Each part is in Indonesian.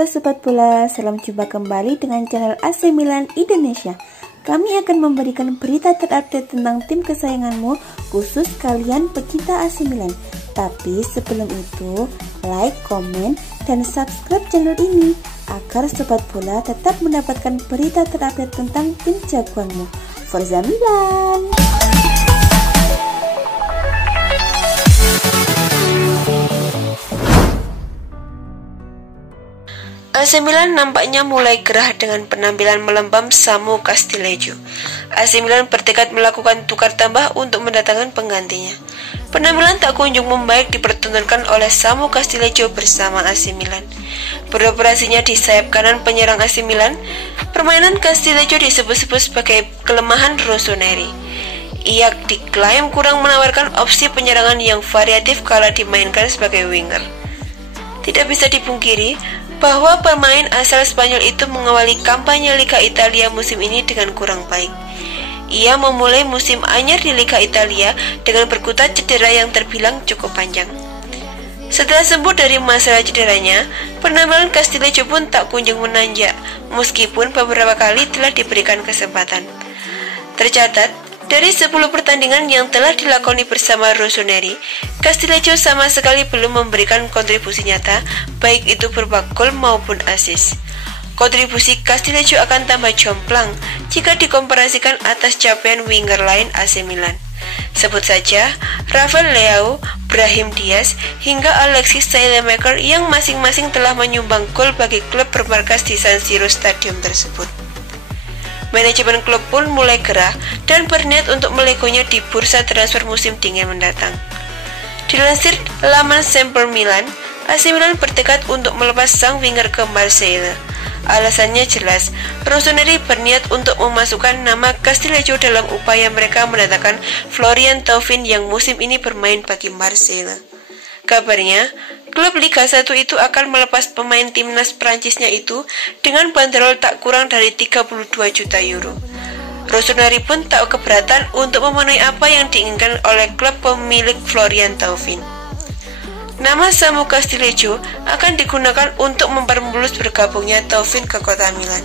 Halo Sobat Bola, salam jumpa kembali dengan channel AC Milan Indonesia. Kami akan memberikan berita terupdate tentang tim kesayanganmu, khusus kalian pecinta AC Milan. Tapi sebelum itu, like, komen, dan subscribe channel ini agar Sobat Bola tetap mendapatkan berita terupdate tentang tim jagoanmu. Forza Milan! AC Milan nampaknya mulai gerah dengan penampilan melembam Samu Castillejo. AC Milan bertekad melakukan tukar tambah untuk mendatangkan penggantinya. Penampilan tak kunjung membaik dipertontonkan oleh Samu Castillejo bersama AC Milan. Beroperasinya di sayap kanan penyerang AC Milan, permainan Castillejo disebut-sebut sebagai kelemahan Rossoneri. Ia diklaim kurang menawarkan opsi penyerangan yang variatif kala dimainkan sebagai winger. Tidak bisa dipungkiri bahwa pemain asal Spanyol itu mengawali kampanye Liga Italia musim ini dengan kurang baik. Ia memulai musim anyar di Liga Italia dengan berkutat cedera yang terbilang cukup panjang. Setelah sembuh dari masalah cederanya, penampilan Castillejo pun tak kunjung menanjak, meskipun beberapa kali telah diberikan kesempatan. Tercatat, dari 10 pertandingan yang telah dilakoni bersama Rossoneri, Castillejo sama sekali belum memberikan kontribusi nyata, baik itu berupa gol maupun assist. Kontribusi Castillejo akan tambah jomplang jika dikomparasikan atas capaian winger lain AC Milan. Sebut saja Rafael Leao, Brahim Diaz, hingga Alexis Saelemaekers yang masing-masing telah menyumbang gol bagi klub bermarkas di San Siro Stadium tersebut. Manajemen klub pun mulai gerah dan berniat untuk melegonya di bursa transfer musim dingin mendatang. Dilansir laman Sempre Milan, AC Milan bertekad untuk melepas sang winger ke Marseille. Alasannya jelas, Rossoneri berniat untuk memasukkan nama Castillejo dalam upaya mereka mendatangkan Florian Thauvin yang musim ini bermain bagi Marseille. Kabarnya, klub Liga 1 itu akan melepas pemain timnas Prancisnya itu dengan bandrol tak kurang dari 32 juta euro. Rossoneri pun tak keberatan untuk memenuhi apa yang diinginkan oleh klub pemilik Florian Thauvin. Nama Samu Castillejo akan digunakan untuk mempermulus bergabungnya Thauvin ke kota Milan.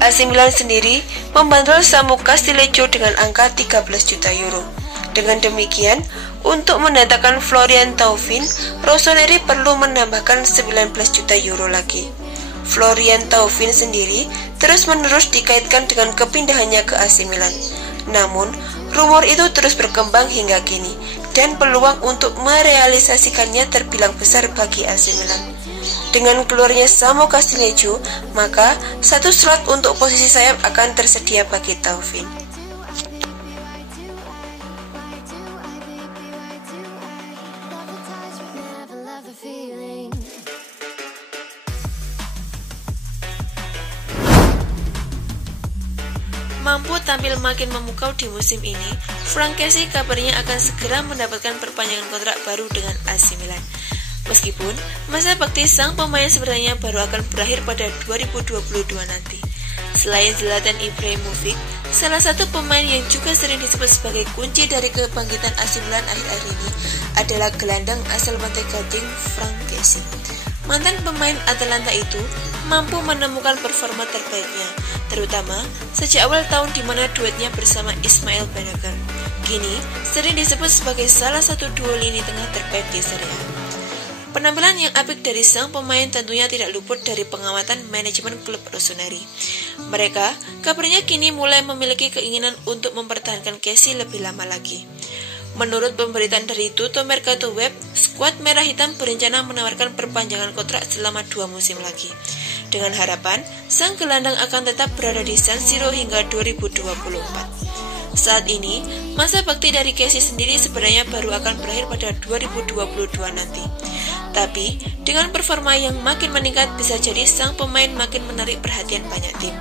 AC Milan sendiri membandrol Samu Castillejo dengan angka 13 juta euro. Dengan demikian, untuk mendatangkan Florian Thauvin, Rossoneri perlu menambahkan 19 juta euro lagi. Florian Thauvin sendiri terus-menerus dikaitkan dengan kepindahannya ke AC Milan. Namun, rumor itu terus berkembang hingga kini, dan peluang untuk merealisasikannya terbilang besar bagi AC Milan. Dengan keluarnya Samu Castillejo, maka satu slot untuk posisi sayap akan tersedia bagi Thauvin. Mampu tampil makin memukau di musim ini, Franck Kessie kabarnya akan segera mendapatkan perpanjangan kontrak baru dengan AC Milan. Meskipun masa bakti sang pemain sebenarnya baru akan berakhir pada 2022 nanti. Selain Zlatan Ibrahimovic, salah satu pemain yang juga sering disebut sebagai kunci dari kebangkitan AC Milan akhir-akhir ini adalah gelandang asal Pantai Gading Franck Kessie. Mantan pemain Atalanta itu mampu menemukan performa terbaiknya, terutama sejak awal tahun di mana duetnya bersama Ismail Benacer. Kini sering disebut sebagai salah satu duo lini tengah terbaik di Serie A. Penampilan yang apik dari sang pemain tentunya tidak luput dari pengamatan manajemen klub Rossoneri. Mereka kabarnya kini mulai memiliki keinginan untuk mempertahankan Kessie lebih lama lagi. Menurut pemberitaan dari Tutto Mercato Web, skuad Merah Hitam berencana menawarkan perpanjangan kontrak selama 2 musim lagi, dengan harapan sang gelandang akan tetap berada di San Siro hingga 2024. Saat ini, masa bakti dari Kessie sendiri sebenarnya baru akan berakhir pada 2022 nanti. Tapi, dengan performa yang makin meningkat, bisa jadi sang pemain makin menarik perhatian banyak tim.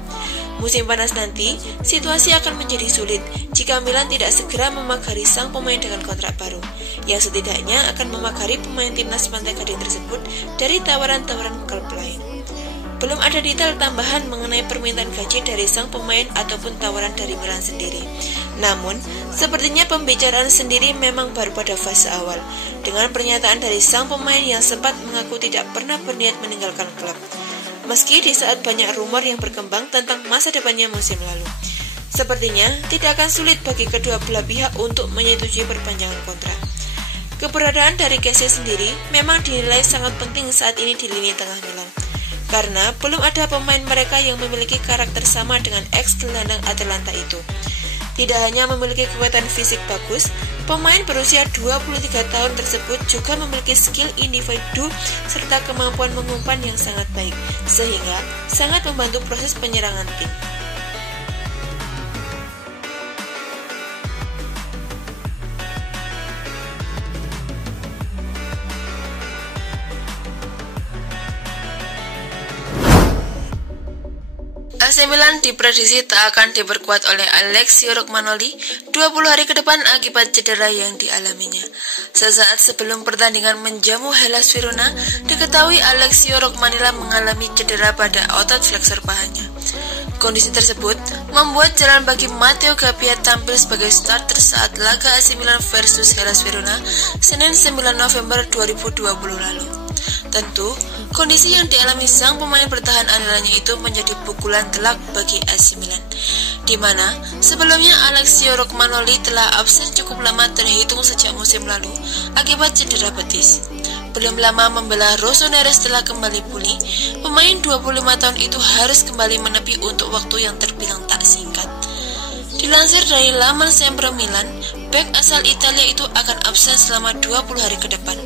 Musim panas nanti, situasi akan menjadi sulit jika Milan tidak segera memagari sang pemain dengan kontrak baru, yang setidaknya akan memagari pemain timnas Pantai Gading tersebut dari tawaran-tawaran klub lain. belum ada detail tambahan mengenai permintaan gaji dari sang pemain ataupun tawaran dari Milan sendiri. Namun, sepertinya pembicaraan sendiri memang baru pada fase awal, dengan pernyataan dari sang pemain yang sempat mengaku tidak pernah berniat meninggalkan klub. Meski di saat banyak rumor yang berkembang tentang masa depannya musim lalu, sepertinya tidak akan sulit bagi kedua belah pihak untuk menyetujui perpanjangan kontrak. Keberadaan dari Kessie sendiri memang dinilai sangat penting saat ini di lini tengah Milan, karena belum ada pemain mereka yang memiliki karakter sama dengan ex-gelandang Atalanta itu. Tidak hanya memiliki kekuatan fisik bagus, pemain berusia 23 tahun tersebut juga memiliki skill individu serta kemampuan mengumpan yang sangat baik, sehingga sangat membantu proses penyerangan tim. AC Milan diprediksi tak akan diperkuat oleh Alessio Romagnoli 20 hari ke depan akibat cedera yang dialaminya. Sesaat sebelum pertandingan menjamu Hellas Verona, diketahui Alessio Romagnoli mengalami cedera pada otot flexor pahanya. Kondisi tersebut membuat jalan bagi Matteo Gabbia tampil sebagai starter saat laga AC Milan versus Hellas Verona Senin 9 November 2020 lalu. Tentu, kondisi yang dialami sang pemain bertahan andalannya itu menjadi pukulan telak bagi AC Milan, di mana sebelumnya Alessio Romagnoli telah absen cukup lama terhitung sejak musim lalu akibat cedera betis. Belum lama membela Rossoneri setelah kembali pulih, pemain 25 tahun itu harus kembali menepi untuk waktu yang terbilang tak singkat. Dilansir dari laman Sempre Milan, bek asal Italia itu akan absen selama 20 hari ke depan.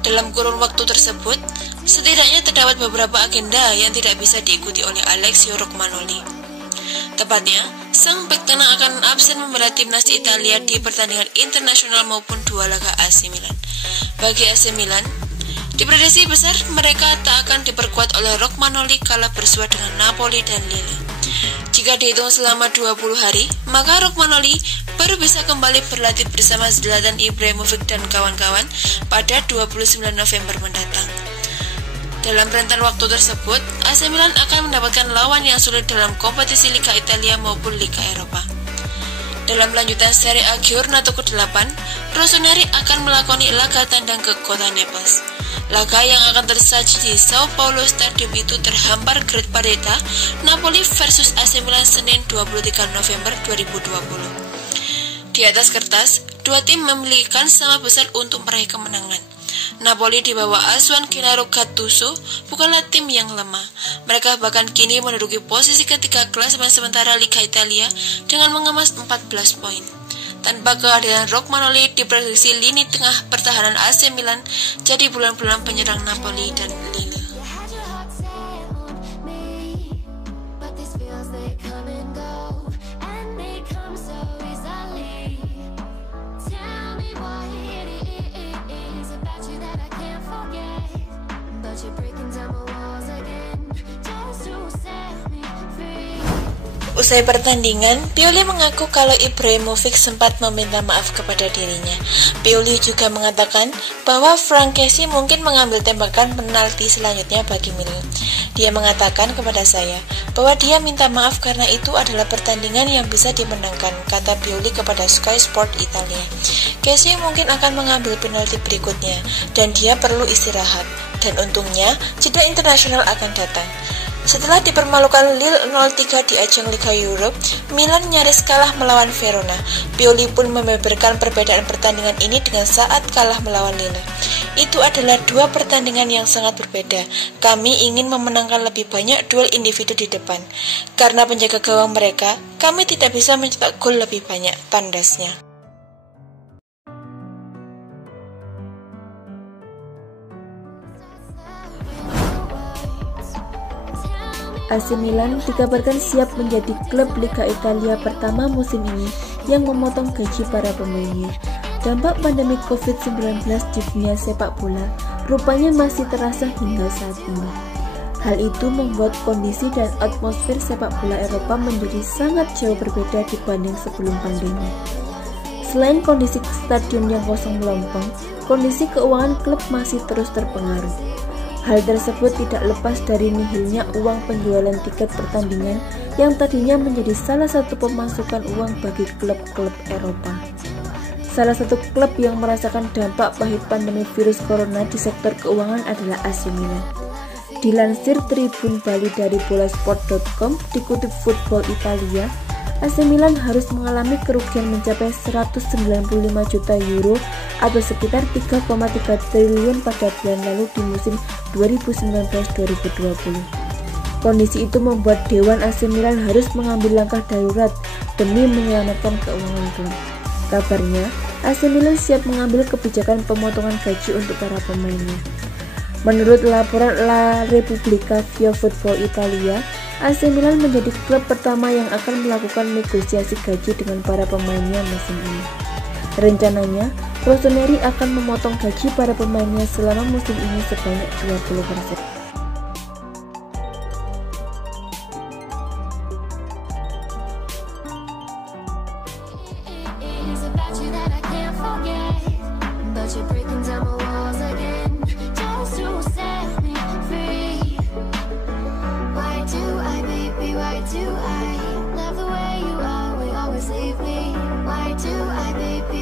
Dalam kurun waktu tersebut, setidaknya terdapat beberapa agenda yang tidak bisa diikuti oleh Alessio Romagnoli. Tepatnya, sang bek tengah akan absen membela timnas Italia di pertandingan internasional maupun 2 laga AC Milan. Bagi AC Milan, diprediksi besar mereka tak akan diperkuat oleh Romagnoli kala bersua dengan Napoli dan Lille. Jika dihitung selama 20 hari, maka Romagnoli baru bisa kembali berlatih bersama Zlatan Ibrahimovic dan kawan-kawan pada 29 November mendatang. Dalam rentan waktu tersebut, AC Milan akan mendapatkan lawan yang sulit dalam kompetisi Liga Italia maupun Liga Eropa. Dalam lanjutan Serie A Giornato ke-8, Rossoneri akan melakoni laga tandang ke kota Naples. Laga yang akan tersaji di Sao Paulo Stadium itu terhampar Great Partita Napoli versus AC Milan Senin 23 November 2020. Di atas kertas, dua tim memiliki kans sama besar untuk meraih kemenangan. Napoli di bawah asuhan Gennaro Gattuso bukanlah tim yang lemah. Mereka bahkan kini menduduki posisi ketiga klasemen sementara Liga Italia dengan mengemas 14 poin. Tanpa kehadiran Romagnoli, diprediksi lini tengah pertahanan AC Milan jadi bulan-bulan penyerang Napoli dan Lille. Usai pertandingan, Pioli mengaku kalau Ibrahimovic sempat meminta maaf kepada dirinya. Pioli juga mengatakan bahwa Frank Kessie mungkin mengambil tembakan penalti selanjutnya bagi Milan. Dia mengatakan kepada saya bahwa dia minta maaf karena itu adalah pertandingan yang bisa dimenangkan, kata Pioli kepada Sky Sport Italia. Kessie mungkin akan mengambil penalti berikutnya dan dia perlu istirahat. Dan untungnya, jeda internasional akan datang. Setelah dipermalukan Lille 0-3 di ajang Liga Europe, Milan nyaris kalah melawan Verona. Pioli pun membeberkan perbedaan pertandingan ini dengan saat kalah melawan Lille. Itu adalah dua pertandingan yang sangat berbeda. Kami ingin memenangkan lebih banyak duel individu di depan. Karena penjaga gawang mereka, kami tidak bisa mencetak gol lebih banyak, tandasnya. AC Milan dikabarkan siap menjadi klub Liga Italia pertama musim ini yang memotong gaji para pemainnya. Dampak pandemi COVID-19 di dunia sepak bola rupanya masih terasa hingga saat ini. Hal itu membuat kondisi dan atmosfer sepak bola Eropa menjadi sangat jauh berbeda dibanding sebelum pandemi. Selain kondisi stadion yang kosong melompong, kondisi keuangan klub masih terus terpengaruh. Hal tersebut tidak lepas dari nihilnya uang penjualan tiket pertandingan yang tadinya menjadi salah satu pemasukan uang bagi klub-klub Eropa. Salah satu klub yang merasakan dampak pahit pandemi virus corona di sektor keuangan adalah AC Milan. Dilansir Tribun Bali dari bolasport.com, dikutip Football Italia, AC Milan harus mengalami kerugian mencapai 195 juta euro atau sekitar 3,3 triliun pada bulan lalu di musim 2019-2020. Kondisi itu membuat Dewan AC Milan harus mengambil langkah darurat demi menyelamatkan keuangan klub. Kabarnya, AC Milan siap mengambil kebijakan pemotongan gaji untuk para pemainnya. Menurut laporan La Repubblica via Football Italia, AC Milan menjadi klub pertama yang akan melakukan negosiasi gaji dengan para pemainnya musim ini. Rencananya, Rossoneri akan memotong gaji para pemainnya selama musim ini sebanyak 20%.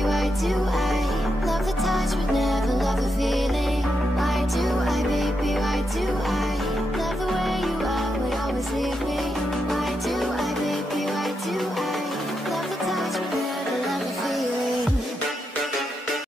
Why do I love the touch?